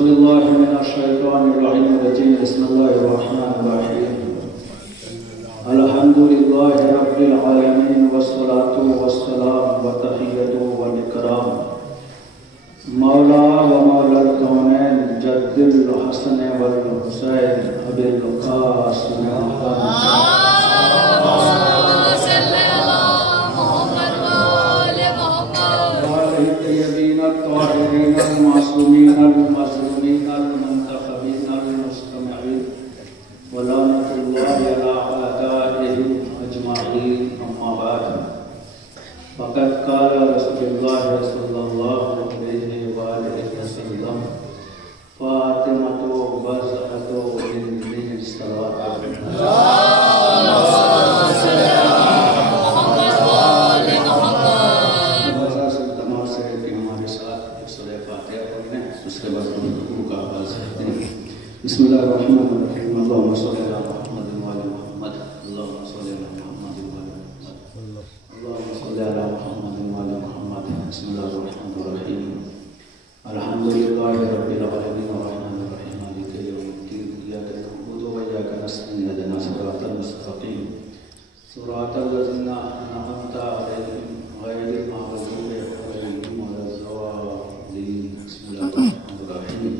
بالله من الشيطان الرجيم بسم الله الرحمن الرحيم الحمد لله رب العالمين والصلاة والسلام وتحية والإكرام مولا ومولا الكونين جد الحسن والحسين أبي القاسم محمد الطاهرين المعصومين المظلومين المنتخبين المستمعين ولعنة الله على أعدائهم أجمعين أما بعد فقد قال رسول الله صلى الله عليه وآله وسلم فاطمة بزهة من الصلاة بسم الله الرحمن الرحيم اللهم صل على محمد وعلى محمد اللهم صل على محمد وعلى محمد اللهم صل على محمد وعلى محمد بسم الله الرحمن الرحيم الحمد لله رب العالمين الرحمن الرحيم مالك يوم الدين إياك نعبد وإياك نستعين اهدنا الصراط المستقيم صراط الذين أنعمت عليهم غير المغضوب عليهم ولا الضالين بسم الله الرحمن الرحيم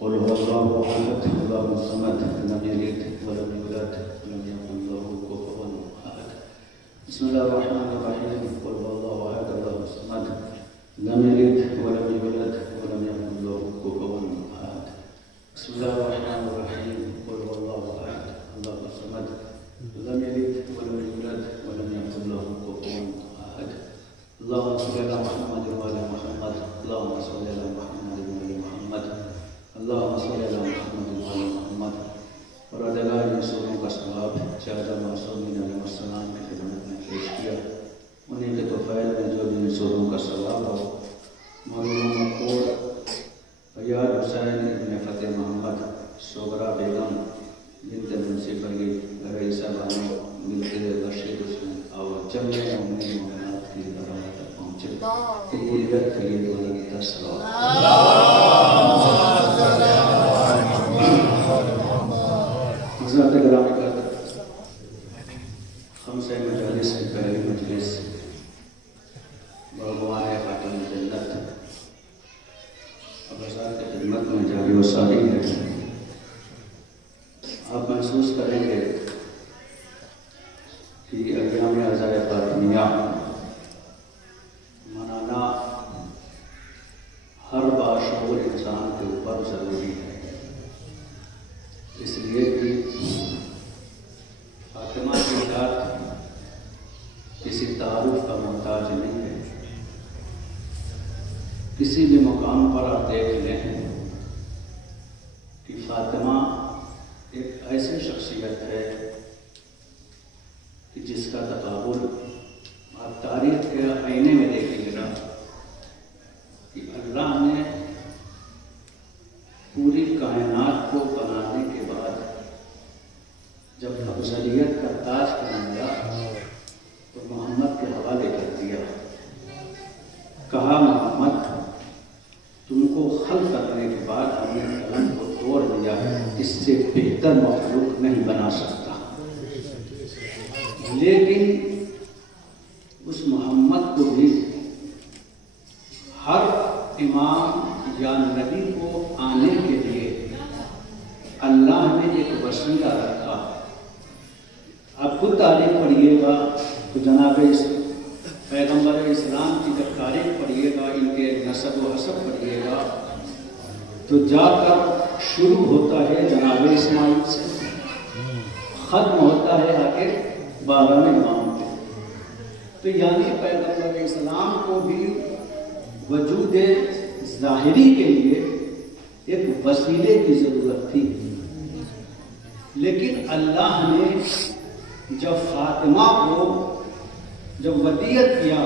قل هو الله احد الله الصمد لم يلد ولم يولد ولم يكن له كفوا احد بسم الله الرحمن الرحيم قل هو الله احد الله الصمد لم يلد ولم يولد ولم يكن له كفوا احد بسم الله الرحمن الرحيم قل هو الله احد الله الصمد لم يلد ولم يولد ولم يكن له كفوا احد اللهم صل على محمد وعلى محمد اللهم صل على محمد وعلى محمد اللهم صل على محمد وعلى محمد اور ادگار ان سوروں کا ثواب چادہ معصومین علیہ السلام کی خدمت میں پیش کیا انہیں کے توفیل میں جو ان سوروں کا ثواب ہو مولانا مقبول ایاد حسین ابن فتح محمد سوگرا بیگم بنت منصف علی رئیسہ بانو بنت رشید حسین اور جمعہ امین مومنات کی برآمد تک پہنچے تقریبت کے لیے دولت تسلام حضرت گرامی کا خمسہ مجالس کی پہلی مجلس بھگوان خاتم جنت اب حضرت کی خدمت میں جاری و ساری ہے آپ محسوس کریں گے کہ ایام عزائے فاطمیہ منانا ہر باشعور انسان کے اوپر ضروری ہے اس لیے کہ فاطمہ کی ذات کسی تعارف کا محتاج نہیں ہے کسی بھی مقام پر آپ دیکھ لیں کہ فاطمہ ایک ایسی شخصیت ہے کہ جس کا تقابل آپ تاریخ کے آئینے میں دیکھیں گے نا کہ اللہ نے پوری کائنات کو بنانے کے بعد جب افضلیت کا تاج بنایا تو محمد کے حوالے کر دیا کہا محمد تم کو خلق کرنے کے بعد ہم نے قلم کو توڑ دیا اس سے بہتر مخلوق نہیں بنا سکتا لیکن اس محمد کو بھی ہر امام یا نبی کو آنے کے لیے اللہ نے ایک وسیلہ رکھا آپ خود تاریخ پڑھیے گا تو جناب پیغمبر اسلام کی جب تاریخ پڑھیے گا ان کے نسب و حسب پڑھیے گا تو جا کر شروع ہوتا ہے جناب اسماعیل سے ختم ہوتا ہے آخر 12 امام پہ تو یعنی پیغمبر اسلام کو بھی وجود ظاہری کے لیے ایک وسیلے کی ضرورت تھی لیکن اللہ نے جب فاطمہ کو جب ودیعت کیا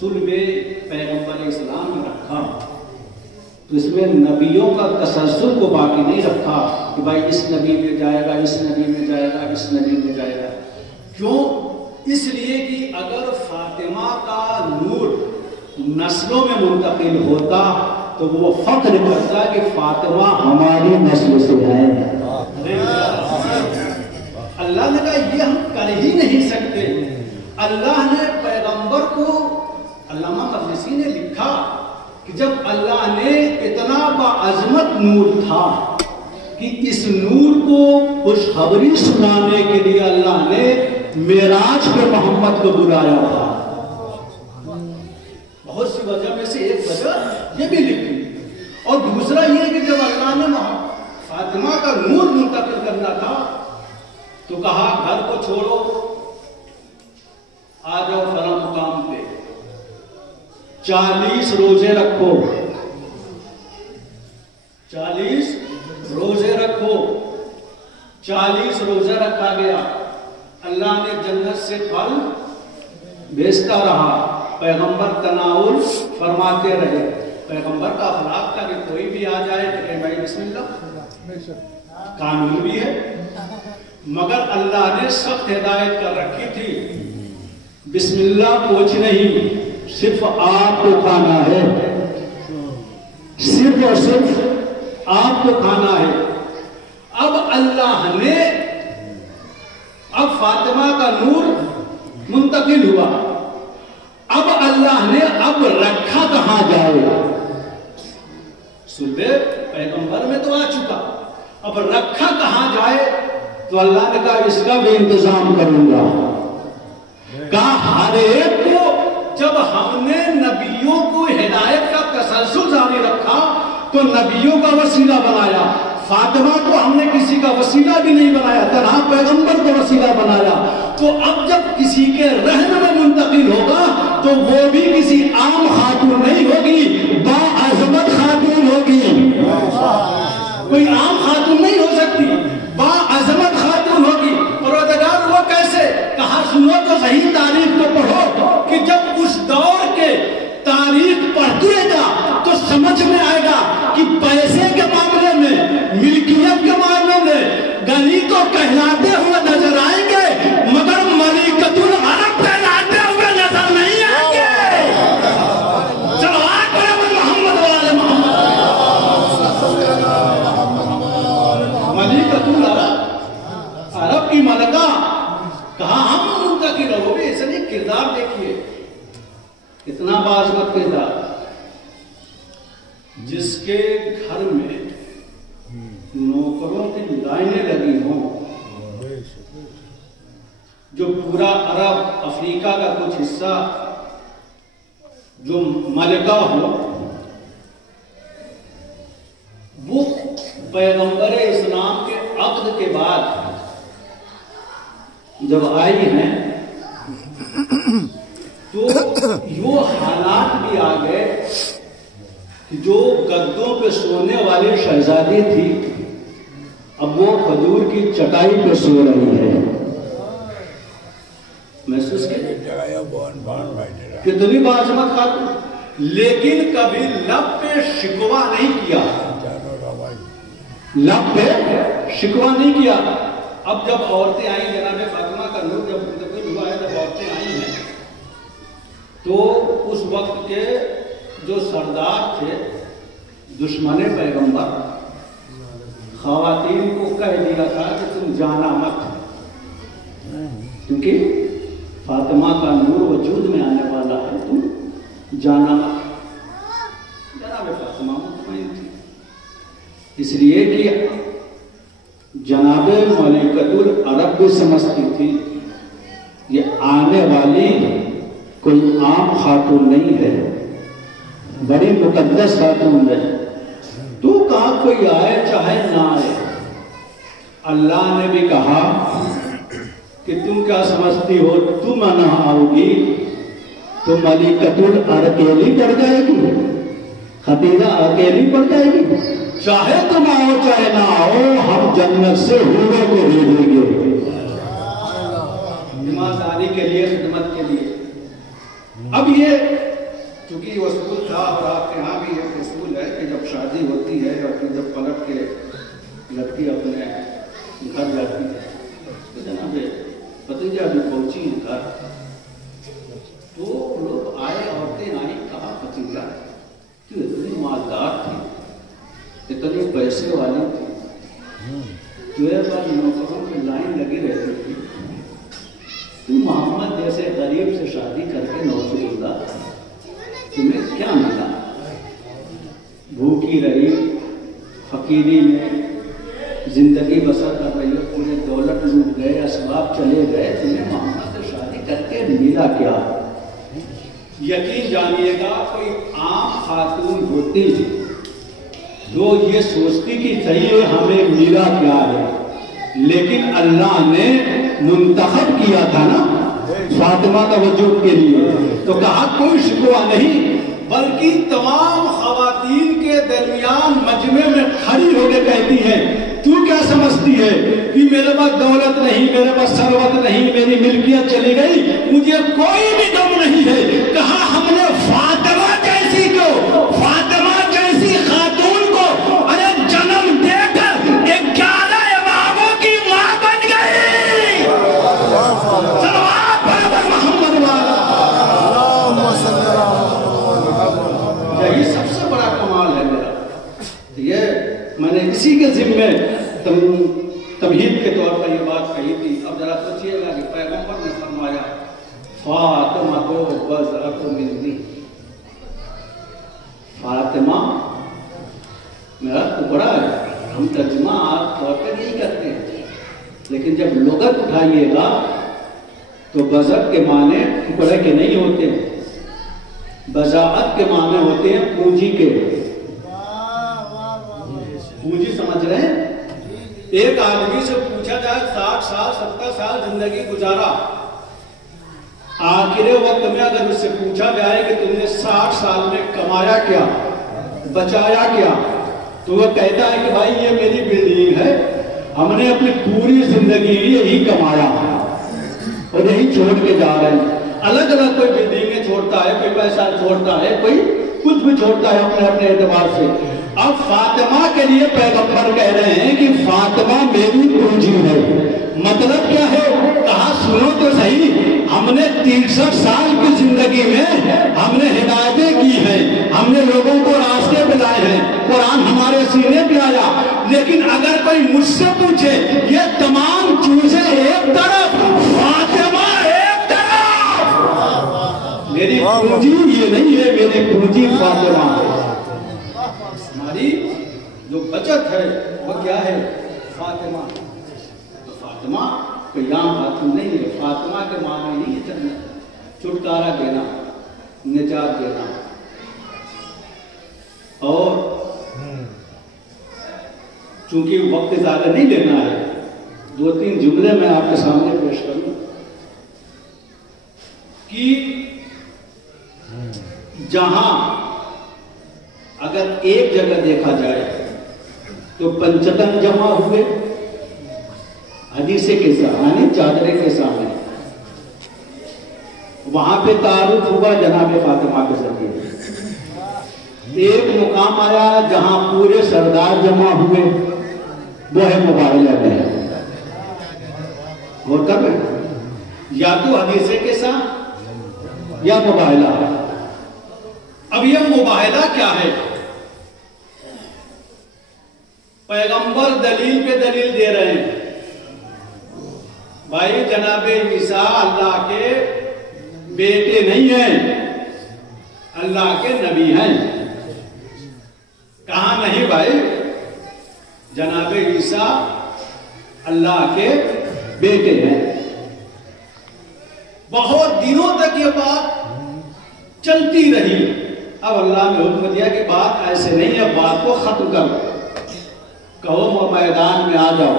صلب پیغمبر اسلام میں رکھا تو اس میں نبیوں کا تسلسل کو باقی نہیں رکھا کہ بھائی اس نبی میں جائے گا اس نبی میں جائے گا اس نبی میں جائے گا کیوں اس لیے کہ اگر فاطمہ کا نور نسلوں میں منتقل ہوتا تو وہ فخر کرتا کہ فاطمہ ہماری نسل سے ہے. اللہ نے کہا یہ ہم کر ہی نہیں سکتے. اللہ نے پیغمبر کو، علامہ مجلسی نے لکھا کہ جب اللہ نے اتنا باعظمت نور تھا کہ اس نور کو خوشخبری سنانے کے لیے اللہ نے معراج پہ محمد کو بلایا تھا. بہت سی وجہ میں سے ایک وجہ یہ بھی لکھی. اور دوسرا یہ کہ جب اللہ نے فاطمہ کا نور منتقل کرنا تھا تو کہا گھر کو چھوڑو، آ جاؤ فلاں مقام پہ، 40 روزے رکھو، 40 روزے رکھو. 40 روزہ رکھا گیا. اللہ نے جنت سے پھل بھیجتا رہا، پیغمبر تناول فرماتے رہے. پیغمبر کا اخلاق تھا کہ کوئی بھی آ جائے تو کہ بھائی بسم اللہ، قانون بھی ہے. مگر اللہ نے سخت ہدایت کر رکھی تھی، بسم اللہ کچھ نہیں، صرف آپ کو کھانا ہے، صرف اور صرف آپ کو کھانا ہے. اب اللہ نے، اب فاطمہ کا نور منتقل ہوا، اب اللہ نے اب رکھا کہاں جائے. سلبے پیغمبر میں تو آ چکا، اب رکھا کہاں جائے. تو اللہ نے کہا اس کا بھی انتظام کروں گا. کہا ہر ایک کو، جب ہم نے نبیوں کو ہدایت کا تسلسل جاری رکھا تو نبیوں کا وسیلہ بنایا. فاطمہ کو ہم نے کسی کا وسیلہ بھی نہیں بنایا، تنہا پیغمبر کو وسیلہ بنایا. تو اب جب کسی کے رہن میں منتقل ہوگا تو وہ بھی کسی عام خاتون نہیں ہوگی، باعظمت خاتون ہوگی. کوئی عام خاتون نہیں ہو سکتی، باعظمت خاتون ہوگی. پروردگار وہ کیسے؟ کہا سنو تو صحیح تاریخ کو پڑھو کہ جب اس دور کے تاریخ پڑھتے گا تو سمجھ میں آئے گا کہ پیسے کے معاملے میں، ملکیت کے معاملے میں غنی تو کہلاتے ہوئے نظر آئیں گے مگر ملکۃ العرب کہلاتے ہوئے نظر نہیں آئیں گے. چلو آج محمد والے محمد. ملکۃ العرب، عرب کی ملکہ. کہا ہم منتقل ہو گے. ایسا نہیں، کردار دیکھیے اتنا باعظمت کردار. جس کے گھر میں نوکروں کی لائنیں لگی ہوں، جو پورا عرب، افریقہ کا کچھ حصہ جو ملکہ ہو، وہ پیغمبر اسلام کے عقد کے بعد جب آئی ہیں تو یہ حالات بھی آ گئے کہ جو گدوں پہ سونے والی شہزادی تھی اب وہ کھجور کی چٹائی پہ سو رہی ہے. محسوس کتنی باعظمت خاتون. لیکن کبھی لب پہ شکوہ نہیں کیا، لب پہ شکوہ نہیں کیا. اب جب عورتیں آئیں، جناب فاطمہ کا نور جب منتقل ہوا ہے، جب عورتیں آئی ہیں تو اس وقت کے جو سردار تھے، دشمن پیغمبر، خواتین کو کہہ دیا تھا کہ تم جانا مت، کیونکہ فاطمہ کا نور وجود میں آنے والا ہے، تم جانا مت. جناب فاطمہ مطمئن تھی، اس لیے کہ جناب ملکۃ العرب بھی سمجھتی تھی یہ آنے والی کوئی عام خاتون نہیں ہے، بڑی مقدس خاتون ہے. تو کہا کوئی آئے چاہے نہ آئے. اللہ نے بھی کہا کہ تم کیا سمجھتی ہو، تم نہ آؤ گی تو ملکۃ العرب اکیلی پڑ جائے گی، خدیجہ اکیلی پڑ جائے گی. چاہے تم آؤ چاہے نہ آؤ، ہم جنت سے حوروں کو بھیجیں گے، ایمانداری کے لیے، خدمت کے لیے. اب یہ چونکہ یہ اصول تھا اور آپ کے ہاں بھی ایک اصول ہے کہ جب شادی ہوتی ہے اور پھر جب پلٹ کے لڑکی اپنے گھر جاتی ہے تو جناب بھتیجا بھی پہنچی ہیں گھر، تو لوگ آئے، عورتیں آئیں، کہا بھتیجا تو اتنی مالدار تھی، اتنے پیسے والی تھی، جو ہے بس نوکروں کی لائن لگی رہتی تھی. تو محمد جیسے غریب سے شادی کر کے نوز باللہ تمہیں کیا ملا؟ بھوکی رہی، فقیری میں زندگی بسر کر رہی ہو، پورے دولت لوٹ گئے، اسباب چلے گئے، تمہیں محمد سے شادی کر کے ملا کیا؟ یقین جانیے گا کوئی عام خاتون ہوتی جو یہ سوچتی کہ صحیح ہے ہمیں ملا کیا ہے، لیکن اللہ نے منتخب کیا تھا نا فاطمہ کا وجود کے لیے، تو کہا کوئی شکوہ نہیں، بلکہ تمام خواتین کے درمیان مجمع میں کھڑی ہو کے کہتی ہے تو کیا سمجھتی ہے کہ میرے پاس دولت نہیں، میرے پاس ثروت نہیں، میری ملکیت چلی گئی، مجھے کوئی بھی غم نہیں ہے. کہا ہم نے فاطمہ جیسی کو، فاطمہ جیسی خاتون کو ارے جنم دے کر 11 اماموں کی ماں بن گئی. صلوات پر محمد والا. یہی سب سے بڑا کمال ہے میرا. یہ میں نے اسی کے ذمے تمہید کے طور پر یہ بات کہی تھی. اب ذرا سوچئے گا کہ پیغمبر نے فرمایا فاطمہ کو بضعۃ منی، فاطمہ میرا ٹکڑا ہے. ہم ترجمہ آپ طور پہ نہیں کرتے ہیں، لیکن جب لغت اٹھائیے گا تو بضعۃ کے معنی ٹکڑے کے نہیں ہوتے، بضاعت کے معنی ہوتے ہیں پونجی کے. پونجی سمجھ رہے ہیں؟ ایک آدمی سے پوچھا جائے 60 سال 70 سال زندگی گزارا، آخر وقت میں اگر اس سے پوچھا جائے کہ تم نے 60 سال میں کمایا کیا، بچایا کیا، تو وہ کہتا ہے کہ بھائی یہ میری بلڈنگ ہے، ہم نے اپنی پوری زندگی یہی کمایا اور یہی چھوڑ کے جا رہے ہیں. الگ الگ کوئی بلڈنگیں چھوڑتا ہے، کوئی پیسہ چھوڑتا ہے، کوئی کچھ بھی چھوڑتا ہے اپنے اپنے اعتبار سے. اب فاطمہ کے لیے پیغمبر کہہ رہے ہیں کہ فاطمہ میری پونجی ہے. مطلب کیا ہے؟ کہا سنو تو صحیح، ہم نے 63 سال کی زندگی میں ہم نے ہدایتیں کی ہیں، ہم نے لوگوں کو راستے پہ لائے ہیں، قرآن ہمارے سینے پہ آیا، لیکن اگر کوئی مجھ سے پوچھے یہ تمام چیزیں ایک طرف، فاطمہ ایک طرف، میری پونجی یہ نہیں ہے، میری پونجی فاطمہ ہے. ہماری جو بچت ہے وہ کیا ہے؟ فاطمہ. فاطمہ کوئی عام خاتون نہیں ہے. فاطمہ کے معنی نہیں ہے جنت، چھٹکارا دینا، نجات دینا. اور چونکہ وقت زیادہ نہیں لینا ہے، 2-3 جملے میں آپ کے سامنے پیش کروں کہ جہاں اگر ایک جگہ دیکھا جائے تو پنچتن جمع ہوئے حدیثے کے سامنے، چادرے کے سامنے، وہاں پہ تعارف ہوا جناب فاطمہ کے ذریعے. ایک مقام آیا جہاں پورے سردار جمع ہوئے، وہ ہے مباہلہ میں. غور کر رہے ہیں؟ یا تو حدیثے کے ساتھ یا مباہلہ. اب یہ مباہلہ کیا ہے؟ پیغمبر دلیل پہ دلیل دے رہے ہیں. بھائی جناب عیسیٰ اللہ کے بیٹے نہیں ہیں، اللہ کے نبی ہیں. کہاں نہیں بھائی؟ جناب عیسیٰ اللہ کے بیٹے ہیں. بہت دنوں تک یہ بات چلتی رہی. اب اللہ نے حکم دیا کہ بات ایسے نہیں ہے، بات کو ختم کر کہو میدان میں آ جاؤ،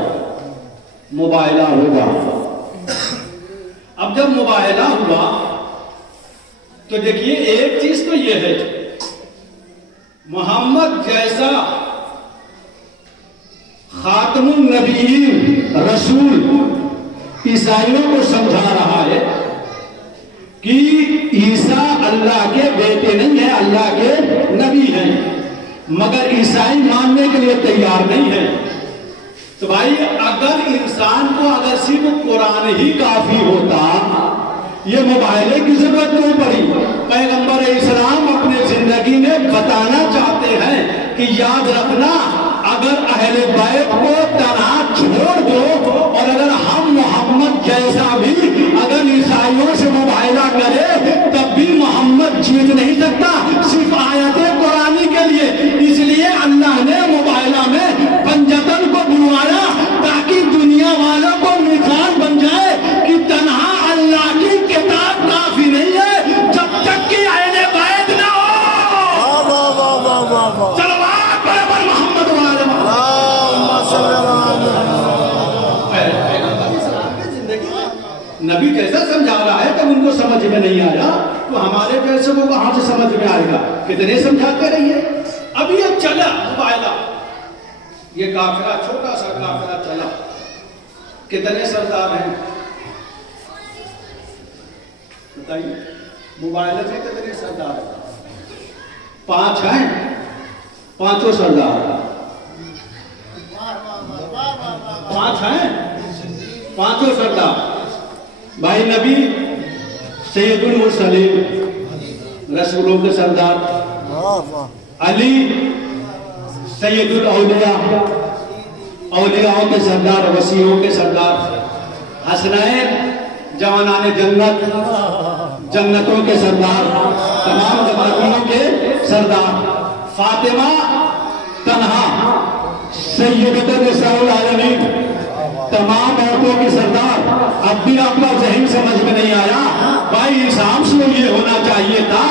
مباہلہ ہوگا. اب جب مباہلہ ہوا تو دیکھیے ایک چیز تو یہ ہے، محمد جیسا خاتم النبیین رسول عیسائیوں کو سمجھا رہا ہے کہ عیسیٰ اللہ کے بیٹے نہیں ہیں، اللہ کے نبی ہیں، مگر عیسائی ماننے کے لیے تیار نہیں ہے. تو بھائی اگر انسان کو اگر صرف قرآن ہی کافی ہوتا یہ موبائلے کی ضرورت کیوں پڑی؟ پیغمبر اسلام اپنے زندگی میں بتانا چاہتے ہیں کہ یاد رکھنا، اگر اہل بیت کو تنہا چھوڑ دو اور اگر ہم محمد جیسا بھی اگر عیسائیوں سے مباہلہ کرے تب بھی محمد جیت نہیں سکتا، صرف آیت قرآنی کے لیے۔ اس لیے اللہ نے مباہلہ میں پنجتن کو بلوایا تاکہ دنیا والوں کو مثال بن جائے کہ تنہا اللہ کی کتاب کافی نہیں ہے جب تک کہ اہل بیت نہ ہو۔ صلوات پر محمد نبی جیسا سمجھا رہا ہے تب ان کو سمجھ میں نہیں آیا تو ہمارے جیسے کو کہاں سے سمجھ میں آئے گا؟ کتنے سمجھاتے رہیے۔ ابھی اب چلا مباہلہ، یہ کافرہ چھوٹا سا کافرہ چلا، کتنے سردار ہیں بتائیے؟ مباہلہ سے کتنے سردار ہیں؟ 5 ہیں، 5 سردار 5 ہیں، 5 سردار۔ بھائی نبی سید المرسلین رسولوں کے سردار، علی سید الاولیاء اولیاءوں کے سردار، وسیعوں کے سردار، حسنین جوانان جنت جنتوں کے سردار، تمام جماعتوں کے سردار، فاطمہ تنہا سیدۃ النساء العالمین تمام عورتوں کی سردار۔ اب بھی آپ کا ذہن سمجھ میں نہیں آیا؟ بھائی انصاف سے یہ ہونا چاہیے تھا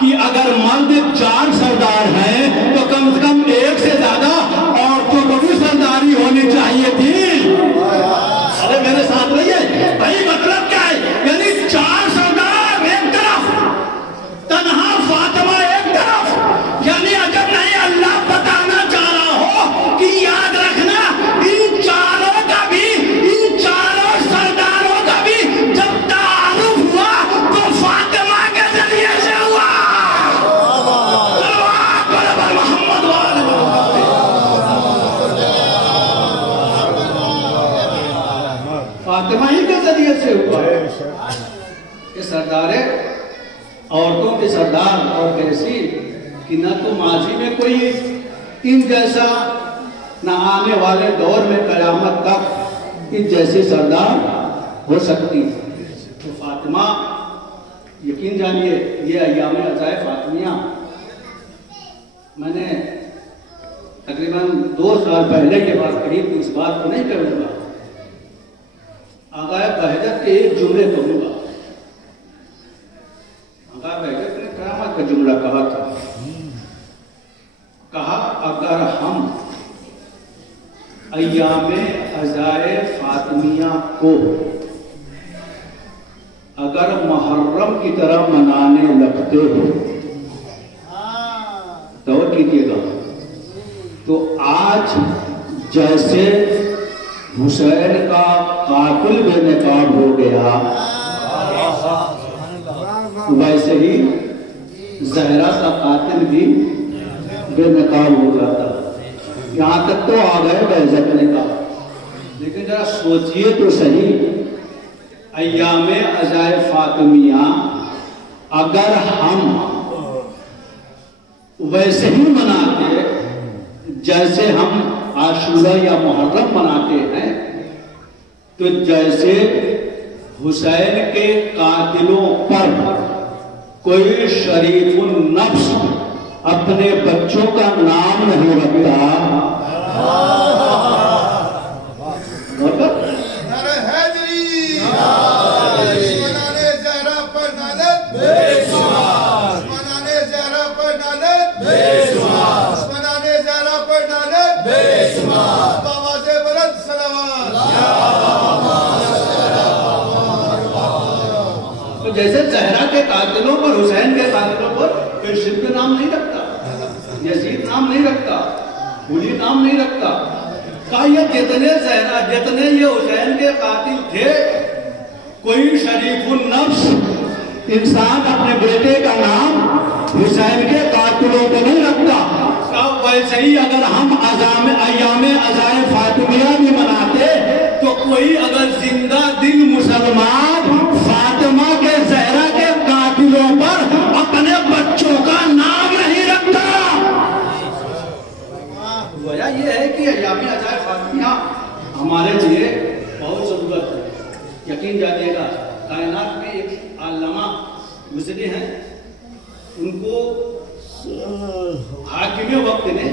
کہ اگر مرد 4 سردار ہیں تو کم سے کم 1 سے زیادہ عورتوں کو بھی سرداری ہونی چاہیے تھی۔ ارے میرے ساتھ رہیے بھائی، مطلب کیا ہے؟ یعنی 4 سردار ایک طرف، تنہا فاطمہ ایک طرف، یعنی اگر نہیں اللہ بتانا چاہ رہا ہو کہ یاد رکھنا ان چاروں کا بھی، ان چاروں سرداروں کا بھی جب تعارف ہوا تو فاطمہ کے ذریعے سے ہوا۔ محمد فاطمہ ہی کے ذریعے سے ہوا۔ یہ سردار عورتوں کے سردار اور کیسی کہ نہ تو ماضی میں کوئی ان جیسا، نہ آنے والے دور میں قیامت تک ان جیسے سردار ہو سکتی۔ تو فاطمہ یقین جانیے یہ ایام عزائے فاطمیہ میں نے تقریباً 2 سال پہلے کے بعد قریب اس بات کو نہیں کروں گا، آقا بہجت کے ایک جملے کہوں گا۔ آقا بہجت نے قیامت کا جملہ کہا تھا، کہا اگر ہم ایام عزائے فاطمیہ کو اگر محرم کی طرح منانے لگتے ہو، غور کیجیے گا، تو آج جیسے حسین کا قاتل بے نقاب ہو گیا ویسے ہی زہرا کا قاتل بھی بے نقاب ہو جاتا۔ یہاں تک تو آ گئے بہجت نے کہا، لیکن ذرا سوچئے تو صحیح، ایام عزائے فاطمیہ اگر ہم ویسے ہی مناتے جیسے ہم عاشورہ یا محرم مناتے ہیں تو جیسے حسین کے قاتلوں پر کوئی شریف النفس اپنے بچوں کا نام نہیں رکھتا، جیسے زہرا کے قاتلوں پر، حسین کے قاتلوں پر کوئی شرک نام نہیں رکھتا، یزید نام نہیں رکھتا، علی نام نہیں رکھتا۔ کہا یہ جتنے یہ حسین کے قاتل تھے، کوئی شریف النفس انسان اپنے بیٹے کا نام حسین کے قاتلوں کو نہیں رکھتا۔ کہا ویسے ہی اگر ہم ایام عزائے فاطمیہ بھی مناتے تو کوئی اگر زندہ دل مسلمان فاطمہ کے کہ ایام عزائے فاطمیہ ہمارے لیے بہت ضرورت ہے. یقین جانیے گا کائنات میں ایک علامہ گزرے ہیں, ان کو حاکم وقت نے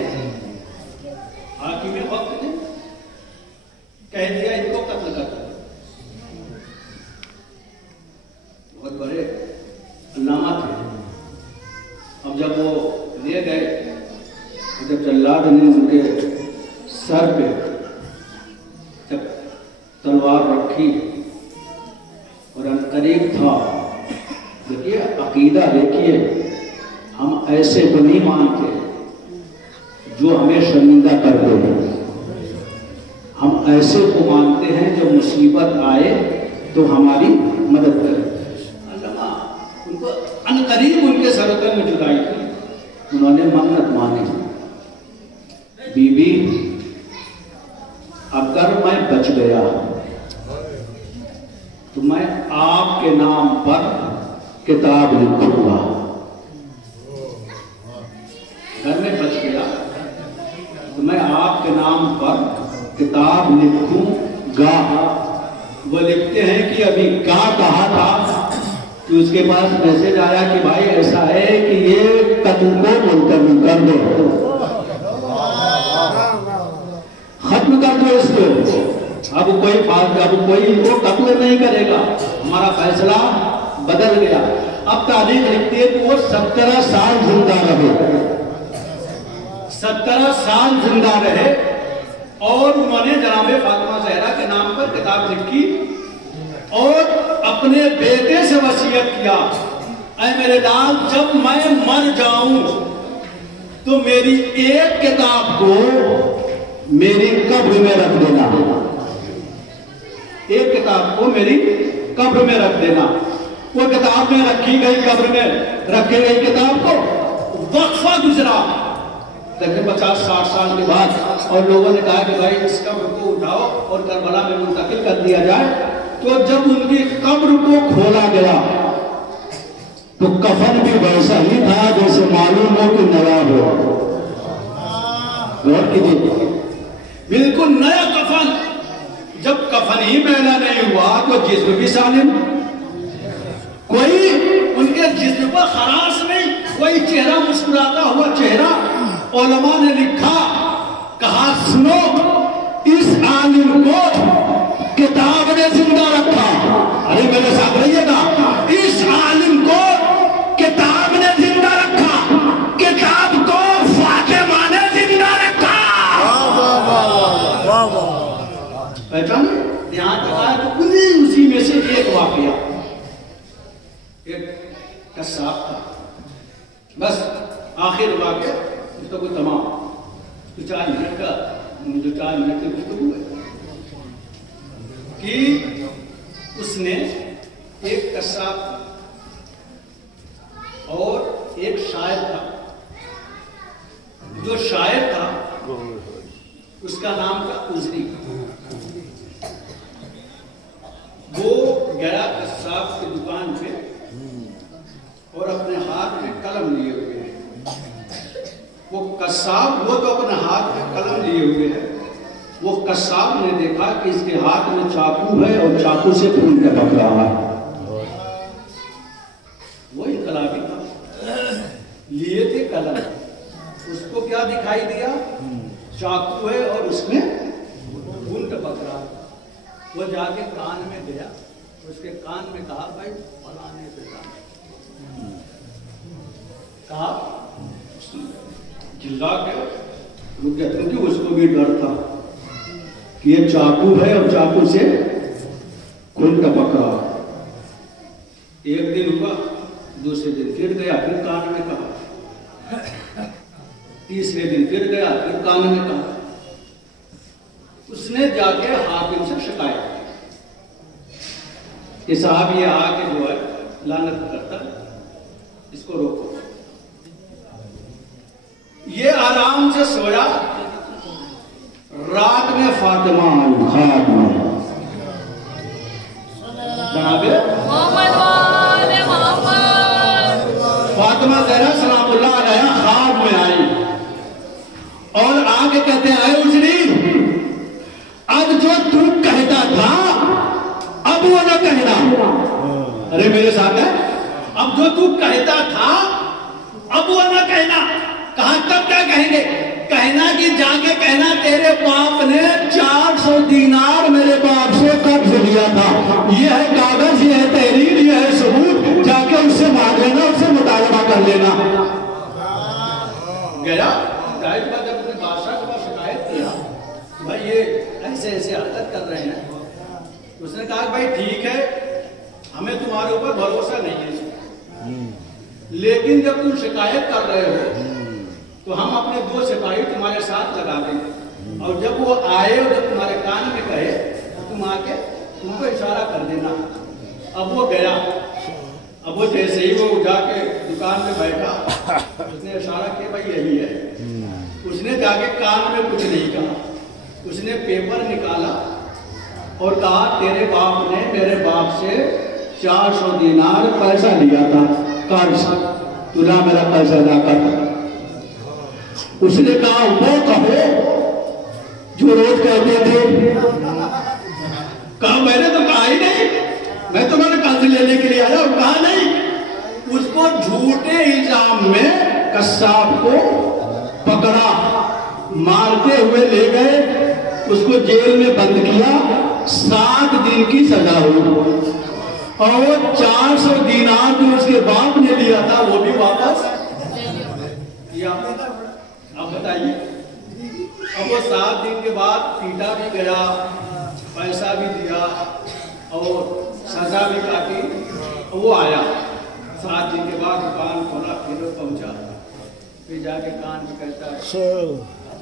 کہہ دیا ان کو قتل کر دو. بہت بڑے علامہ تھے. اب جب وہ لے گئے, جب جلاد نے ان کے سر پہ جب تلوار رکھی اور قریب تھا, دیکھیے عقیدہ دیکھیے, ہم ایسے تو نہیں مانتے جو ہمیں شرمندہ کر دے, ہم ایسے کو مانتے ہیں جو مصیبت آئے تو ہماری مدد کرے. علامہ ان کو ان قریب ان کے سرکل میں جدائی تھی, انہوں نے منت مانی, بی بی اگر میں بچ گیا تو میں آپ کے نام پر کتاب لکھوں گا. اگر میں بچ گیا تو میں آپ کے نام پر کتاب لکھوں گا. وہ لکھتے ہیں کہ ابھی کہا تھا کہ اس کے پاس میسج آیا کہ بھائی ایسا ہے کہ یہ قتل کو ملتوی کر دو, ختم کر دو اس کو. اب کوئی وہ قتل نہیں کرے گا, ہمارا فیصلہ بدل گیا. اب تاریخ لکھتی ہے کہ وہ 17 سال زندہ رہے, 17 سال زندہ رہے, اور انہوں نے جناب فاطمہ زہرا کے نام پر کتاب لکھی اور اپنے بیٹے سے وصیت کیا, اے میرے لال جب میں مر جاؤں تو میری ایک کتاب کو میری قبر میں رکھ دینا, ایک کتاب کو میری قبر میں رکھ دینا. وہ کتاب میں رکھی گئی, قبر میں رکھی گئی کتاب کو وقفہ گزرا, لیکن 50-60 سال کے بعد, اور لوگوں نے کہا کہ بھائی اس قبر کو اٹھاؤ اور کربلا میں منتقل کر دیا جائے. تو جب ان کی قبر کو کھولا گیا تو کفن بھی ویسا ہی تھا جیسے معلوم ہو کہ نیا ہو. غور کیجیے, بالکل نیا کفن. جب کفن ہی میلا نہیں ہوا تو جسم بھی سالم, کوئی ان کے جسم پر خراش نہیں, کوئی چہرہ مسکراتا ہوا چہرہ. علماء نے لکھا, کہا سنو اس عالم کو کتاب نے زندہ رکھا. ارے میرے ساتھ رہیے گا, اس عالم کو کتاب نے زندہ رکھا, کتاب کو فاطمہ نے زندہ رکھا. پہچانے یہاں تک آیا تو اسی میں سے ایک واقعہ, ایک قصاب تھا, بس آخر واقعہ اس کا کوئی تمام 4 منٹ کا, جو 4 منٹ کی گفتگو ہے کہ اس نے ایک قصاب اور ایک شاعر تھا. جو شاعر تھا اس کا نام تھا عذری. وہ گیا قصاب کی دکان پہ اور اپنے ہاتھ میں قلم لیے ہوئے ہیں. وہ قصاب, وہ تو اپنے ہاتھ میں قلم لیے ہوئے ہیں. وہ قصاب نے دیکھا کہ اس کے ہاتھ میں چاقو ہے اور چاقو سے خون ٹپک رہا ہے. وہ انقلابی تھا, لیے تھے قلم, اس کو کیا دکھائی دیا, چاقو ہے اور اس میں خون ٹپک رہا ہے. وہ جا کے کان میں گیا, اس کے کان میں کہا بھائی فلانے سے کہا, چلا کے رک گیا کیونکہ اس کو بھی ڈر تھا کہ یہ چاقو ہے اور چاقو سے خون ٹپک رہا. ایک دن رکا, دوسرے دن پھر گیا, پھر کان میں کہا, تیسرے دن پھر گیا, پھر کان میں کہا. اس نے جا کے حاکم سے شکایت کہ صاحب یہ آ کے جو ہے لعنت کرتا ہے, اس کو روکو. یہ آرام سے سویا, رات میں فاطمہ خواب میں فاطمہ زہرا سلام اللہ علیہ خواب میں آئی اور آ کے کہتے ہیں اے عذری ارے میرے ساتھ ہے، اب جو تو کہتا تھا اب وہ نہ کہنا، کہاں تب کیا کہیں گے؟ کہنا کہ جا کے کہنا تیرے باپ نے 400 دینار میرے باپ سے قرض لیا تھا، یہ ہے کاغذ، یہ ہے تحریر، یہ ہے ثبوت، جا کے اس سے مانگ لینا، اس سے مطالبہ کر لینا۔ گیا ظاہر بات جب اپنے بادشاہ کے پاس شکایت کیا بھائی یہ ایسے ایسے حرکت کر رہے ہیں، اس نے کہا بھائی ٹھیک ہے ہمیں تمہارے اوپر بھروسہ نہیں ہے، لیکن جب تم شکایت کر رہے ہو تو ہم اپنے 2 سپاہی تمہارے ساتھ لگا دیں گے، اور جب وہ آئے اور جب تمہارے کان میں کہے تم آ کے تم کو اشارہ کر دینا۔ اب وہ گیا، اب وہ جیسے ہی وہ جا کے دکان میں بیٹھا، اس نے اشارہ کیا بھائی یہی ہے، اس نے جا کے کان میں کچھ نہیں کہا، اس نے پیپر نکالا اور کہا تیرے باپ نے میرے باپ سے 400 دینار پیسہ لیا تھا قرض، تو نہ میرا پیسہ ادا کر۔ اس نے کہا وہ کہو جو روز کہتے تھے، کہا میں نے تو کہا ہی نہیں، میں تو میں نے قرض لینے کے لیے آیا، کہا نہیں۔ اس کو جھوٹے الزام میں قصاب کو پکڑا، مارتے ہوئے لے گئے، اس کو جیل میں بند کیا، 7 دن کی سزا ہوئی، اور 400 دینار جو اس کے باپ نے لیا تھا وہ بھی واپس کیا۔ اب بتائیے، اب وہ 7 دن کے بعد پیٹا بھی گیا، پیسہ بھی دیا اور سزا بھی کاٹی، وہ آیا 7 دن کے بعد دکان کھولا، پھر وہ پہنچا، پھر جا کے کان بھی کہتا ہے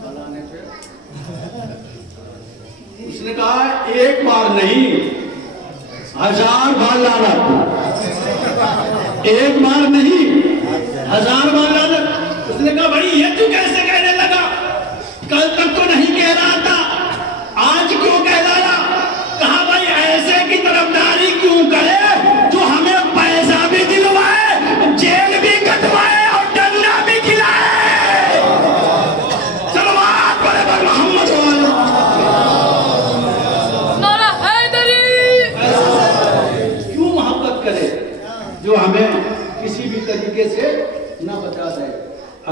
فلانے پہ، اس نے کہا 1 بار نہیں 1000 بار لعنت، 1 بار نہیں 1000 بار لعنت۔ اس نے کہا بھائی یہ تو کیسے کہنے لگا، کل تک تو نہیں کہہ رہا تھا، آج کیوں کہہ رہا؟ کہا بھائی ایسے کی طرفداری کیوں کرے جو ہمیں پیسہ بھی دلوائے، جیل بھی کٹوائے اور ڈنڈا بھی کھلائے۔ صلوات پڑھے پر محمد نعرہ حیدری، کیوں محبت کرے جو ہمیں کسی بھی طریقے سے نہ بتا دے۔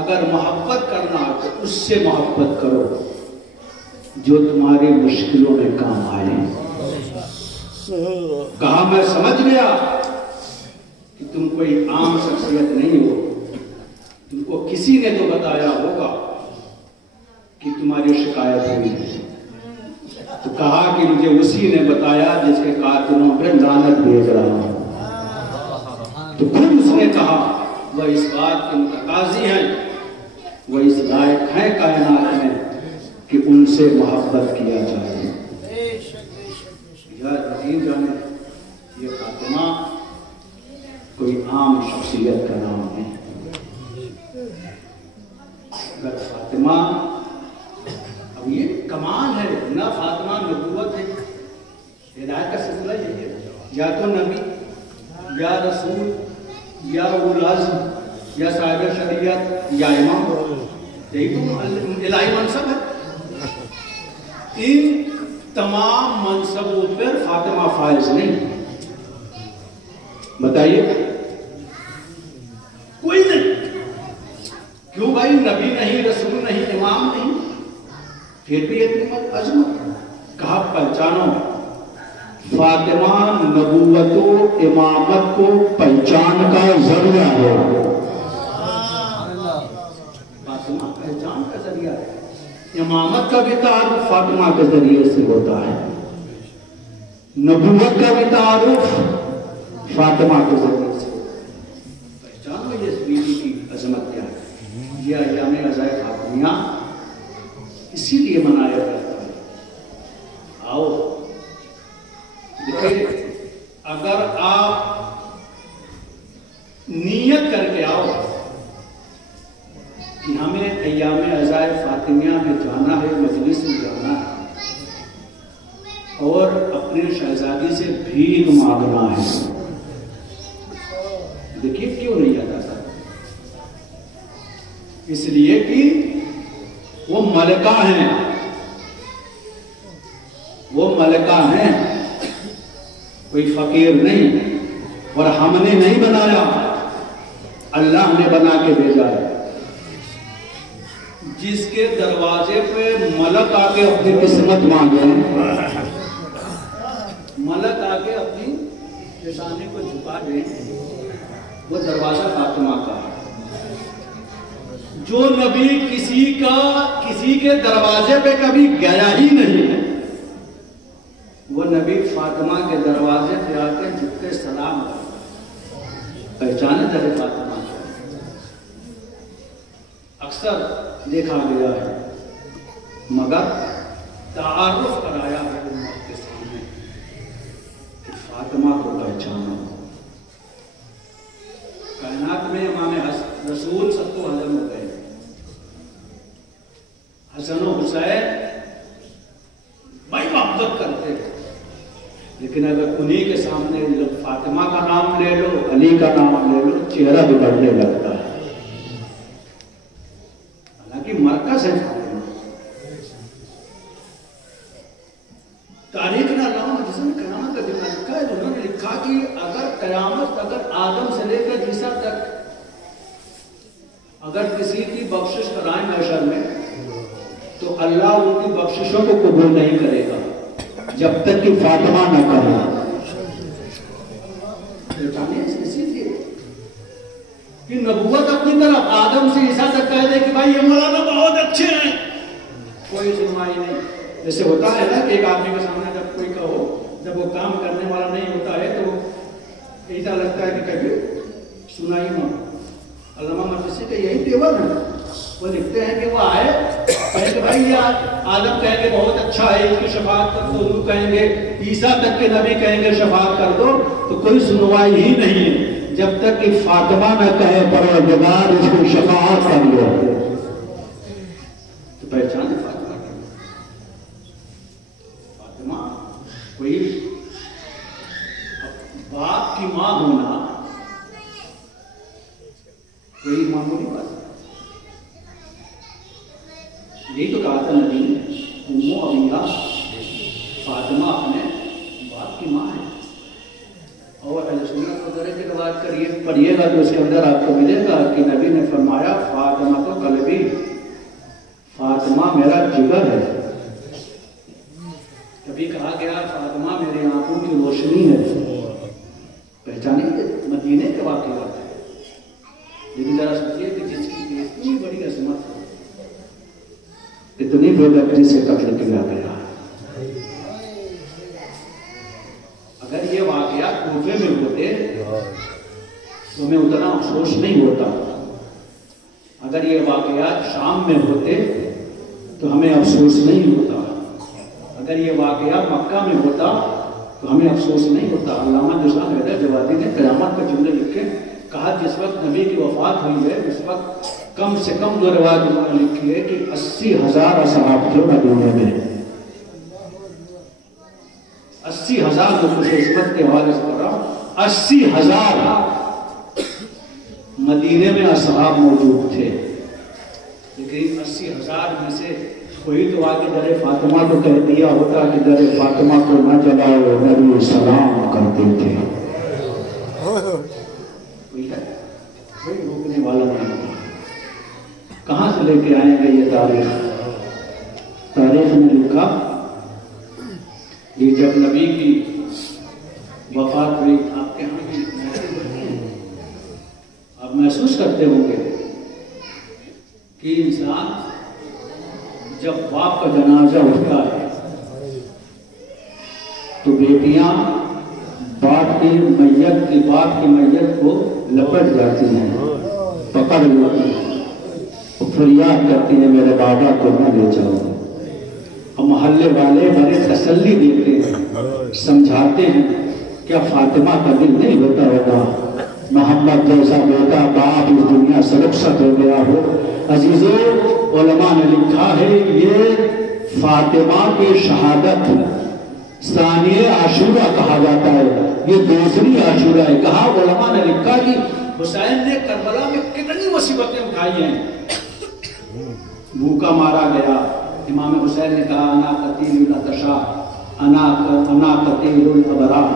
اگر محبت کرنا ہے تو اس سے محبت کرو جو تمہاری مشکلوں میں کام آئے۔ کہا میں سمجھ گیا کہ تم کوئی عام شخصیت نہیں ہو، تم کو کسی نے تو بتایا ہوگا کہ تمہاری شکایت ہوئی، تو کہا کہ مجھے اسی نے بتایا جس کے قاتلوں پہ لعنت بھیج رہا ہوں۔ تو خود اس نے کہا وہ اس بات کے متقاضی ہیں، وہ اس لائق ہیں کائنات میں کہ ان سے محبت کیا جائے۔ یا یقین جانے یہ فاطمہ کوئی عام شخصیت کا نام نہیں، اگر فاطمہ، اب یہ کمال ہے نہ، فاطمہ نبوت ہے، ہدایت کا سلسلہ یہ ہے، یا تو نبی یا رسول یا اولو العزم یا صاحب شریعت یا امام، یہی تو الہی منصب ہے۔ ان تمام منصبوں پر فاطمہ فائز نہیں، بتائیے کوئی نہیں، کیوں بھائی؟ نبی نہیں، رسول نہیں، امام نہیں، پھر بھی اتنی عظمت۔ کہا پہچانو، فاطمہ نبوت و امامت کو پہچان کا ذریعہ ہے، فاطمہ پہچان کا ذریعہ ہے، امامت کا بھی تعارف فاطمہ کے ذریعے سے ہوتا ہے، نبوت کا بھی تعارف فاطمہ کے ذریعے سے۔ پہچانو یہ بیوی کی عظمت کیا ہے۔ یہ ایام عزائے فاطمیہ اسی لیے منایا جاتا ہے۔ آؤ دیکھیں، اگر آپ نیت کر کے آؤ کہ ہمیں ایام عزائے فاطمیہ میں جانا ہے، مجلس میں جانا ہے اور اپنے شہزادی سے بھیک مانگنا ہے، دیکھیے کیوں نہیں آتا تھا؟ اس لیے کہ وہ ملکہ ہیں، وہ ملکہ ہیں، کوئی فقیر نہیں، اور ہم نے نہیں بنایا، اللہ نے بنا کے بھیجا ہے۔ جس کے دروازے پہ ملک آ کے اپنی قسمت مانگے، ملک آ کے اپنی پیشانی کو جھکا دے، وہ دروازہ فاطمہ کا ہے۔ جو نبی کسی کے دروازے پہ کبھی گیا ہی نہیں ہے، وہ نبی فاطمہ کے دروازے پہ آ کے جھک کے سلام کرتا ہے، پہچانے در فاطمہ کو۔ اکثر دیکھا گیا ہے، مگر تعارف کرایا ہے امت کے سامنے کہ فاطمہ کو پہچانو۔ کائنات میں امام رسول سب کو ہضم ہو گئے، حسن و حسین بڑی محبت کرتے ہیں، لیکن اگر انہی کے سامنے فاطمہ کا نام لے لو، علی کا نام لے لو، چہرہ بگڑنے لگتا ہے۔ حالانکہ مرکز ہے فاطمہ۔ تاریخ نے علامہ جس نے قیامت کا ذکر لکھا ہے، انہوں نے لکھا کہ اگر قیامت، اگر آدم سے لے کر عیسیٰ تک اگر کسی کی بخشش کرائیں محشر میں، تو اللہ ان کی بخششوں کو قبول نہیں کرے گا جب تک کہ فاطمہ نہ کرے۔ اسی لیے کہ نبوت اپنی طرف آدم سے عیسیٰ تک کہہ دے کہ بھائی یہ مولانا بہت اچھے ہیں، کوئی سنوائی نہیں۔ جیسے ہوتا ہے نا کہ ایک آدمی کے سامنے جب کوئی کہو، جب وہ کام کرنے والا نہیں ہوتا ہے تو ایسا لگتا ہے کہ کبھی سنائی نہ ہو۔ علامہ مجلسی کا یہی تیور ہے، وہ لکھتے ہیں کہ وہ آئے کہیں کہ بھائی یہ آدم کہیں گے بہت اچھا ہے، اس کی شفاعت کر دو، کہیں گے عیسیٰ تک کے نبی کہیں گے شفاعت کر دو، تو کوئی سنوائی ہی نہیں ہے جب تک کہ فاطمہ نہ کہے پروردگار اس کو شفاعت کر لو۔ تو پہچانے فاطمہ کی، فاطمہ کوئی باپ کی ماں ہونا کوئی معمولی بات ہے۔ یہی تو کہا تھا نبی نے، امو ابیہ، فاطمہ اپنے باپ کی ماں ہے۔ اور اہل سنت وغیرہ کی روایت کریے پڑھیے گا تو اس کے اندر آپ کو ملے گا کہ نبی نے فرمایا فاطمہ تو قلبی، فاطمہ میرا جگر ہے۔ کبھی کہا گیا فاطمہ میرے آنکھوں کی روشنی ہے۔ پہچانے مدینے کے واقعات ہے، لیکن ذرا سوچیے کہ جس کی اتنی بڑی عظمت ہے، اتنی بے دردی سے قتل کیا گیا۔ اگر یہ واقعات کوفے میں ہوتے تو ہمیں اتنا افسوس نہیں ہوتا، اگر یہ واقعات شام میں ہوتے تو ہمیں افسوس نہیں ہوتا، اگر یہ واقعات مکہ میں ہوتا تو ہمیں افسوس نہیں ہوتا۔ علامہ جزان حیدر جوادی نے قیامت کا جملے لکھے، کہا جس وقت نبی کی وفات ہوئی ہے اس وقت کم سے کم جو روایت انہوں نے لکھی ہے کہ 80,000 اصحاب تھے مدینے میں، 80,000 کو خوش عصمت کے حوالے سے کر رہا ہوں، 80,000 مدینے میں اصحاب موجود تھے، لیکن 80,000 میں سے کوئی تو آگے در فاطمہ کو کہہ دیا ہوتا کہ در فاطمہ کو نہ جلاؤ، نبی سلام کرتے تھے۔ کوئی روکنے والا نہیں ہوتا۔ کہاں سے لے کے آئیں گے یہ تاریخ؟ تاریخ نے لکھا یہ جب نبی کی وفات ہوئی، آپ کے ہاں بھی آپ محسوس کرتے ہوں گے کہ انسان جب باپ کا جنازہ اٹھتا ہے تو بیٹیاں باپ کی میت کو لپٹ جاتی ہیں، پکڑ لیتی ہیں، فریاد کرتی ہیں میرے بابا کو نہ لے جاؤ۔ اور محلے والے بڑے تسلی دیتے ہیں، سمجھاتے ہیں کیا فاطمہ کا دل نہیں ہوتا ہوگا محمد جیسا بیٹا باپ اس دنیا سے رخصت ہو گیا ہو۔ عزیزو، علماء نے لکھا ہے یہ فاطمہ کی شہادت ثانیہ عاشورہ کہا جاتا ہے، یہ دوسری عاشورہ ہے۔ کہا علماء نے لکھا کہ حسین نے کربلا میں کتنی مصیبتیں اٹھائی ہیں، بھوکا مارا گیا، امام حسین نے کہا انا قتیل الاتشا، انا قتیل الابرار،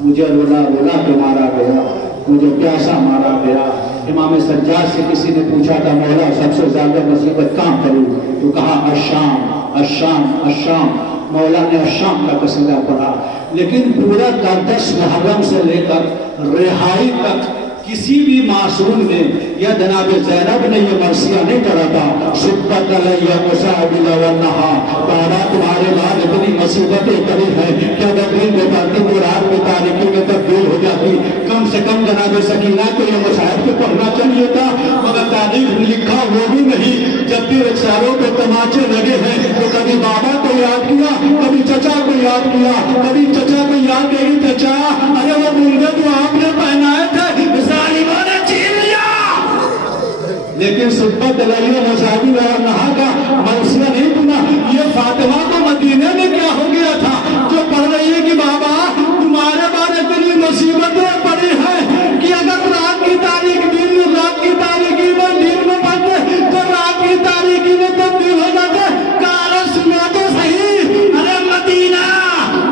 مجھے رولا رولا کے مارا گیا، مجھے پیاسا مارا گیا۔ امام سجاد سے کسی نے پوچھا تھا مولا سب سے زیادہ مصیبت کہاں پڑی؟ تو کہا الشام الشام الشام۔ مولا نے الشام کا قصیدہ پڑھا، لیکن پورا 10 محرم سے لے کر رہائی تک کسی بھی معصوم نے یا جناب زینب نے یہ مرثیہ نہیں پڑھا تھا سبت علیہ مصابیح والنہا، بابا تمہارے بعد اتنی مصیبتیں پڑی ہیں کہ اگر دن بتاتی تو رات میں تاریکی میں تبدیل ہو جاتی۔ کم سے کم جناب سکینہ کو یہ مصائب کو پڑھنا چاہیے تھا، مگر تاریخ لکھا وہ بھی نہیں۔ جب بھی رخساروں پہ تماچے لگے ہیں تو کبھی بابا کو یاد کیا، کبھی چچا کو یاد کیا، کبھی چچا کو یاد کیا کہ چچا ارے وہ بندے جو آپ نے پہنائے تھے ظالموں نے چھین لیا۔ لیکن سبت علیہ مصابیح والنہا کا مرثیہ نہیں سنا۔ یہ فاطمہ کو مدینے میں کیا ہو گیا تھا جو پڑھ رہی ہے کہ بابا تمہارے بعد اتنی مصیبتیں پڑی ہیں کہ اگر رات کی تاریخ دن، رات کی تاریخی میں دن میں پڑھتے تو رات کی تاریخی میں تبدیل ہو جاتے۔ کارا سنا تو صحیح، ارے مدینہ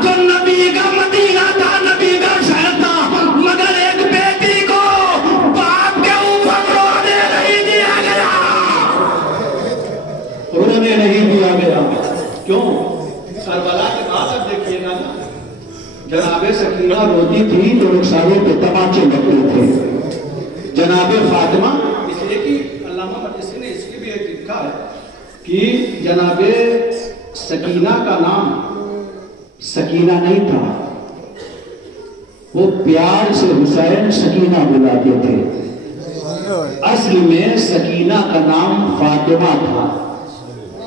جو نبی کا مدینہ تھا، نبی کا شہر تھا، مگر ایک بیٹی کو باپ کے اوپر رونے نہیں دیا گیا، رونے نہیں دیا گیا۔ کیوں؟ کربلا کے بعد اب دیکھئے گا نا، جناب سکینہ روتی تھی تو رخساروں پہ تماچے لگتے تھے۔ جناب فاطمہ اس لیے کہ علامہ مجلسی نے اس لیے بھی ایک لکھا ہے کہ جناب سکینہ کا نام سکینہ نہیں تھا، وہ پیار سے حسین سکینہ بلاتے تھے، اصل میں سکینہ کا نام فاطمہ تھا۔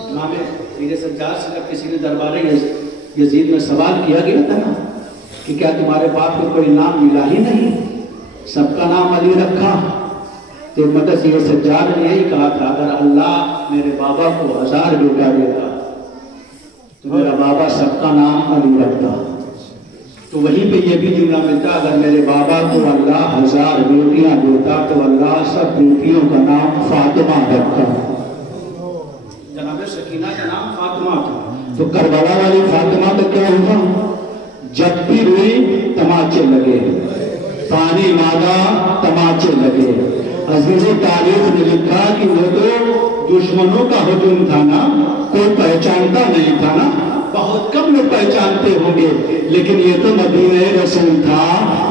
امام پیر سجاد سے جب کسی نے دربار یزید میں سوال کیا گیا تھا نا کہ کیا تمہارے باپ کو کوئی نام ملا ہی نہیں، سب کا نام علی رکھا، تو مدد پیر سجاد نے یہی کہا تھا اگر اللہ میرے بابا کو 1000 بیٹا دیتا تو میرا بابا سب کا نام علی رکھتا۔ تو وہیں پہ یہ بھی جملہ ملتا اگر میرے بابا کو اللہ 1000 بیٹیاں دیتا تو اللہ سب بیٹیوں کا نام فاطمہ رکھتا۔ جناب سکینہ کا نام فاطمہ تھا۔ تو کربلا والی فاطمہ کا کیا ہوا؟ جب بھی روئی تماچے لگے، پانی مانگا تماچے لگے۔ عزیز تاریخ نے لکھا کہ وہ تو دشمنوں کا ہجوم تھا نا، کوئی پہچانتا نہیں تھا نا، بہت کم لوگ پہچانتے ہوں گے، لیکن یہ تو مدینہ رسول تھا،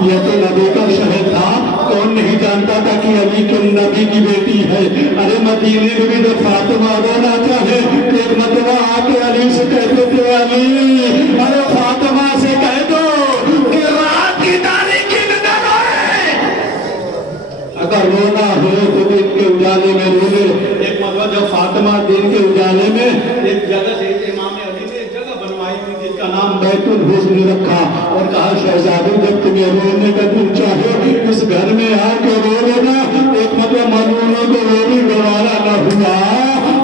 یہ تو نبی کا شہر تھا، کون نہیں جانتا تھا کہ علی کن نبی کی بیٹی ہے۔ ارے مدینے میں بھی تو فاطمہ رونا چاہے، ایک مرتبہ آ کے علی سے کہتے تھے علی ارے فاطمہ سے کہہ دو کہ رات کی تاریکی میں نہ روئے، اگر رونا ہو تو دن کے اجالے میں رو لے۔ ایک مرتبہ جب فاطمہ دن کے اجالے میں ایک جگہ سے امام علی نے ایک جگہ بنوائی تھی جس کا نام بیت الحزن رکھا اور کہا شہزادی جب تمہیں رونے کا دل چاہے اس گھر میں آ کے رو لینا۔ ایک مرتبہ مجنونوں کو وہ بھی گوارا نہ ہوا،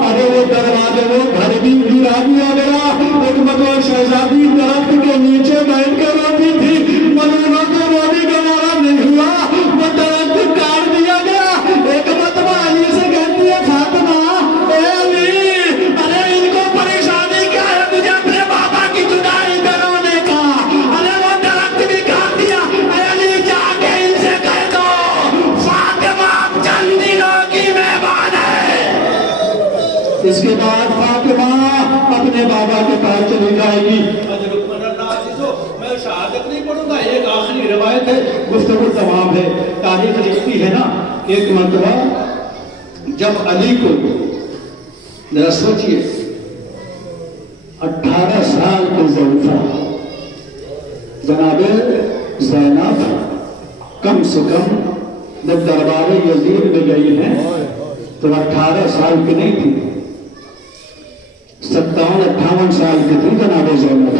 ارے وہ دروازے وہ گھر بھی گرا دیا گیا۔ ایک مرتبہ شہزادی درخت کے نیچے بیٹھ کے روتی تھی، مجنونوں کو وہ بھی گوارا نہیں ہوا، وہ درخت کاٹ دیا گیا۔ ایک مرتبہ علی سے کہتی ہے فاطمہ اے علی ارے ان کو پریشانی کیا ہے مجھے اپنے بابا کی جدائی پہ رونے کا، ارے وہ درخت بھی کاٹ دیا۔ اے علی جا کے ان سے کہہ دو فاطمہ چند دنوں کی مہمان ہے۔ اس کے بعد فاطمہ اپنے بابا کے پاس چلی جائے گی۔ میں شہادت نہیں پڑھوں گا، ایک آخری روایت ہے، گفتگو تمام ہے۔ تاریخ لکھتی ہے نا ایک مرتبہ جب علی کو ذرا سوچئے 18 سال کے ضعیفہ جناب زینب کم سے کم جب دربار یزید میں گئی ہیں تو 18 سال کی نہیں تھی، 57-58 سال کی تھی جناب زینب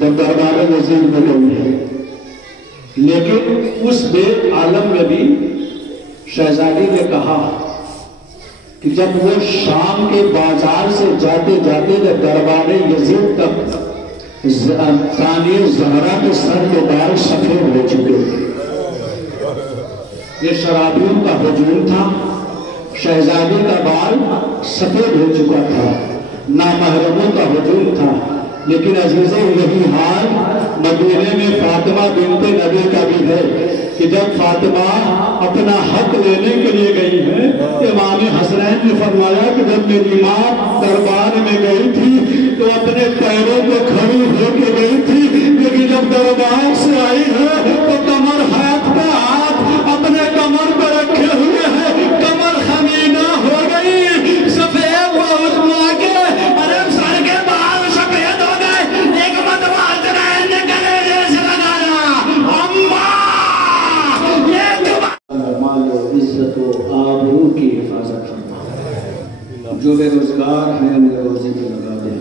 جب دربار یزید میں گئی ہے۔ لیکن اس بے عالم میں بھی شہزادی نے کہا کہ جب وہ شام کے بازار سے جاتے جاتے جب دربار یزید تک ثانی زہرا کے سر کے بال سفید ہو چکے تھے، یہ شرابیوں کا ہجوم تھا، شہزادی کا بال سفید ہو چکا تھا، نامحرموں کا ہجوم تھا۔ لیکن عزیزوں یہی حال مدینے میں فاطمہ بنت نبی کا بھی ہے کہ جب فاطمہ اپنا حق لینے کے لیے گئی ہے، امام حسنین نے فرمایا کہ جب میری ماں دربار میں گئی تھی تو اپنے پیروں کو کھڑی ہو کے گئی تھی، لیکن جب دربار سے آئی ہے تو کمر ہاتھ پہ ہاتھ اپنے کمر پہ رکھے ہوئے ہے، کمر خمینا ہو گئی، سفید بہت ماں کے عرب سر کے بال سفید ہو گئے، ایک مرتبہ حسنین نے گلے سے لگایا، اماں یہ تمہارا مال و عزت و آبرو کی حفاظت فرما، جو بے روزگار ہیں انہیں روزی پہ لگا دے،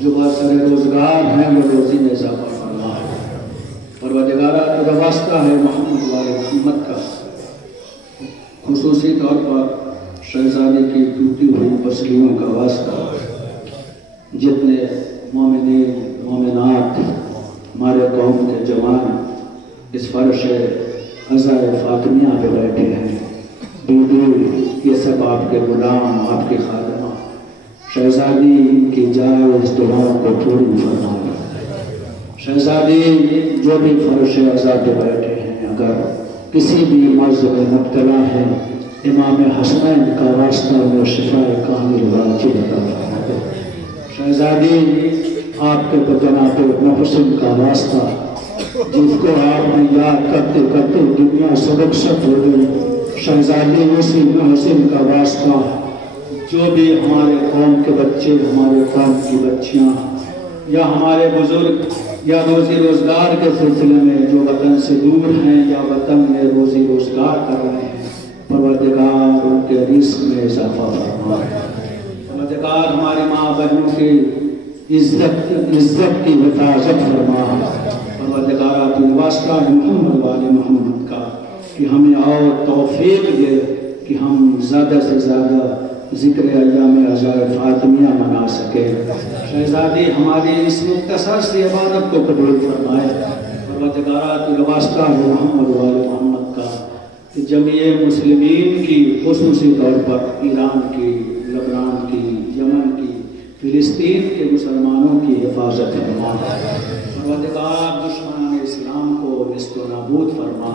جو باصر روزگار ہیں وہ روزی میں اضافہ فرما، پروردگارہ تیرا واسطہ ہے محمد والے محمد کا، خصوصی طور پر شہزادی کی ٹوٹی ہوئی پسلیوں کا واسطہ، جتنے مومنین مومنات ہمارے قوم کے جوان اس فرش عزائے فاطمیہ پہ بیٹھے ہیں، بیوی یہ سب آپ کے غلام، آپ کی خادمہ، شہزادی کی جائز دعاؤں کو پوری فرمائے۔ شہزادی جو بھی فرش عزا پہ بیٹھے ہیں اگر کسی بھی مرض میں مبتلا ہے، امام حسنین کا واسطہ میں شفا کامل واجب عطا فرمائے۔ شہزادی آپ کے جناب محسن کا واسطہ جس کو آپ نے یاد کرتے کرتے دنیا سے رخصت ہو گئی، شہزادی اسی محسن کا واسطہ جو بھی ہمارے قوم کے بچے، ہمارے قوم کی بچیاں یا ہمارے بزرگ یا روزی روزگار کے سلسلے میں جو وطن سے دور ہیں یا وطن میں روزی روزگار کر رہے ہیں، پروردگار ان کے رزق میں اضافہ فرما، پروردگار ہمارے ماں بہنوں کی عزت کی حفاظت فرما، پروردگار آپ واسطہ محمد والے محمد کا کہ ہمیں اور توفیق دے کہ ہم زیادہ سے زیادہ ذکر ایام عزائے فاطمیہ منا سکے۔ شہزادی ہماری اس مختصر سی عبادت کو قبول فرمائے، پروردگار تیرا واسطہ ہے محمد والے محمد کا کہ جمعی مسلمین کی خصوصی طور پر ایران کی، لبنان کی، یمن کی، فلسطین کے مسلمانوں کی حفاظت فرما، پروردگار دشمنان اسلام کو نست و نابود فرما،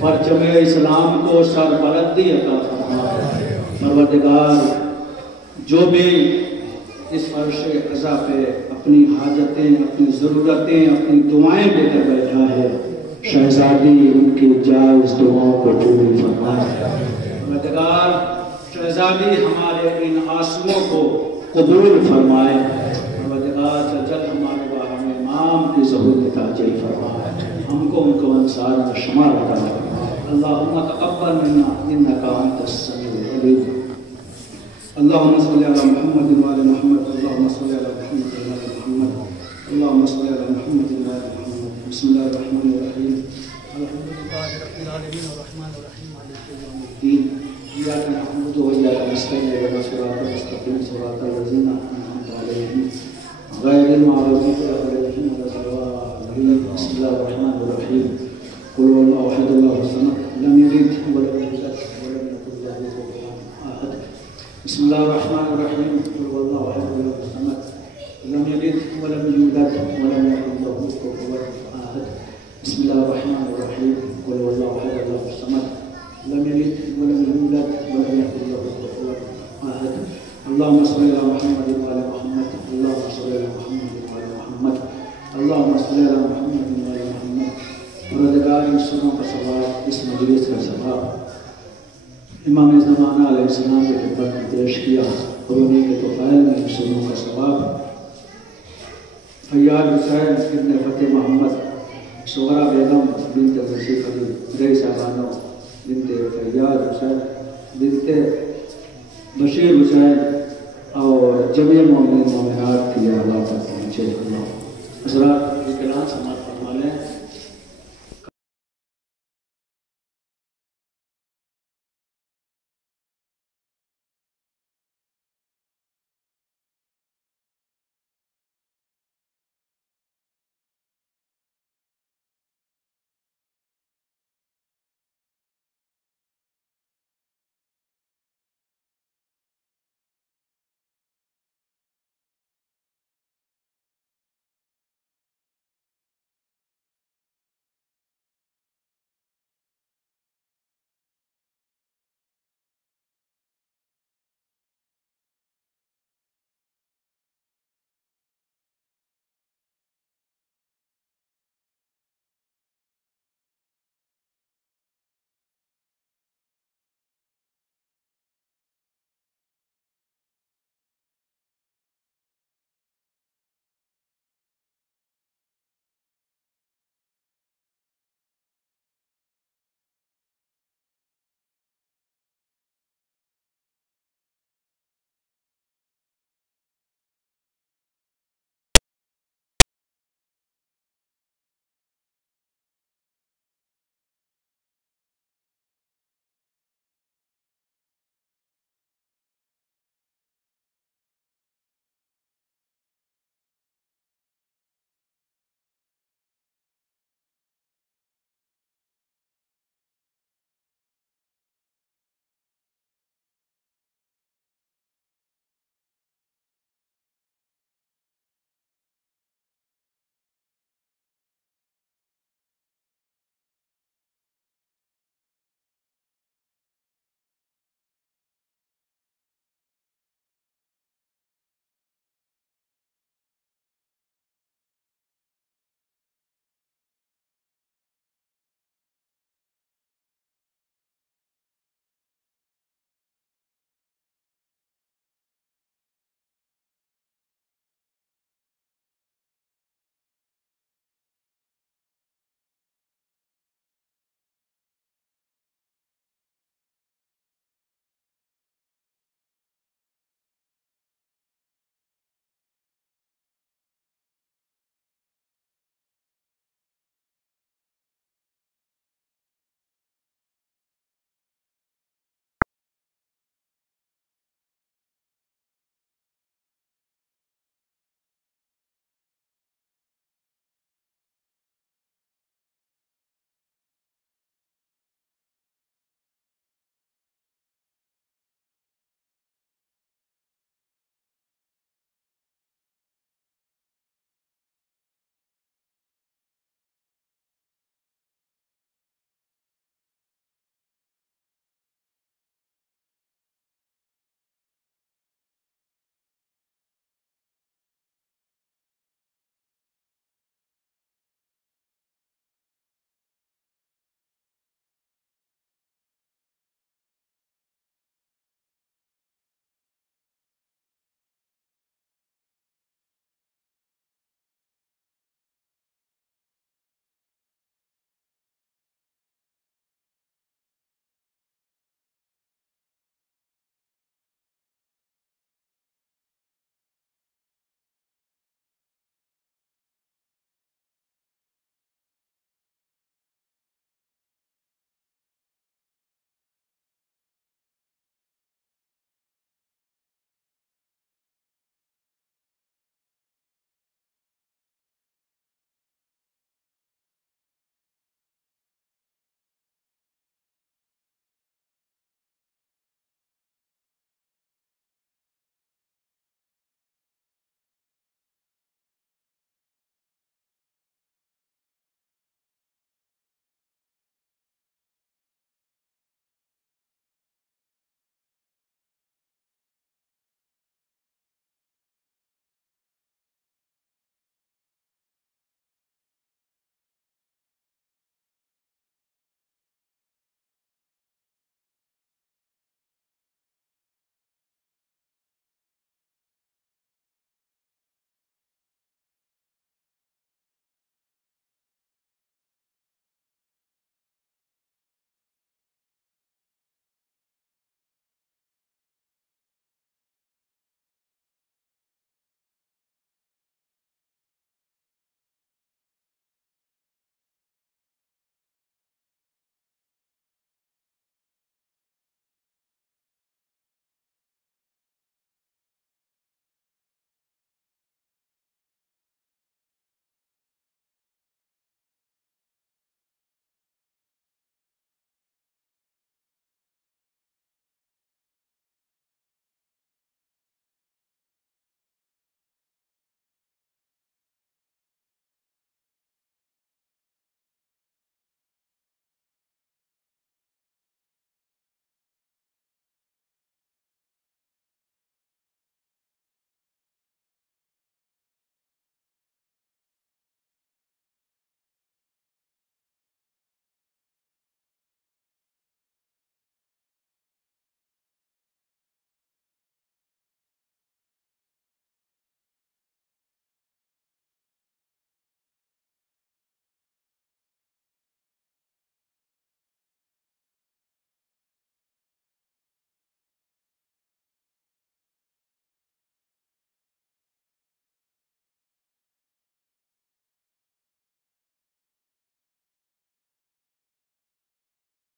پرچم اسلام کو سربلندی عطا فرما، پروردگار جو بھی اس فرش عزا پہ اپنی حاجتیں، اپنی ضرورتیں، اپنی دعائیں لے کر بیٹھا ہے، شہزادی ان کی جائز دعاؤں کو پوری فرمائے۔ پروردگار شہزادی ہمارے ان آنسوؤں کو قبول فرمائے، پروردگار جلد ہمارے باہر میں امام کی ظہور عاجل فرمائے، ہم کو ان کو انصار میں شمار عطا فرمائے۔ اللہم تقبل منا انک انت السمیع العلیم۔ اللہم صلی علی محمد وعلی محمد، اللہم صلی علی محمد وعلی محمد، اللہم صلی علی محمد وعلی محمد۔ بسم اللہ الرحمن الرحیم، الحمدللہ رب العالمین الرحمن الرحیم مالک یوم الدین، ایاک نعبد و ایاک نستعین اہدنا الصراط المستقیم صراط الذین انعمت علیہم غیر المغضوب علیہم ولا الضالین۔ بسم اللہ الرحمن الرحیم، قل هو اللہ احد اللہ الصمد لم یلد ولم یولد ولم یکن له کفوا احد۔ بسم اللہ الرحمن الرحیم، قل هو اللہ احد اللہ الصمد لم یلد ولم یولد ولم یکن له کفوا احد۔ بسم اللہ الرحمن الرحیم، قل هو اللہ احد اللہ الصمد لم یلد ولم یولد ولم یکن له کفوا احد۔ اللہم صلی علی محمد وعلی محمد، اللہم صلی علی محمد وعلی محمد، اللہم صلی علی محمد وعلی محمد۔ پروردگار ان سنوں کا ثواب، اس مجلس کا ثواب امام زمانہ علیہ السلام کے خدمت میں پیش کیا، اور انہیں کے توفیل میں ان سنوں کا ثواب فیاض حسین ابن فتح محمد، صغرا بیگم بنت وسیع علی، رئی صاحبانو بنت فیاض حسین بنت بشیر حسین اور جميع مومنین مومنات کی اللہ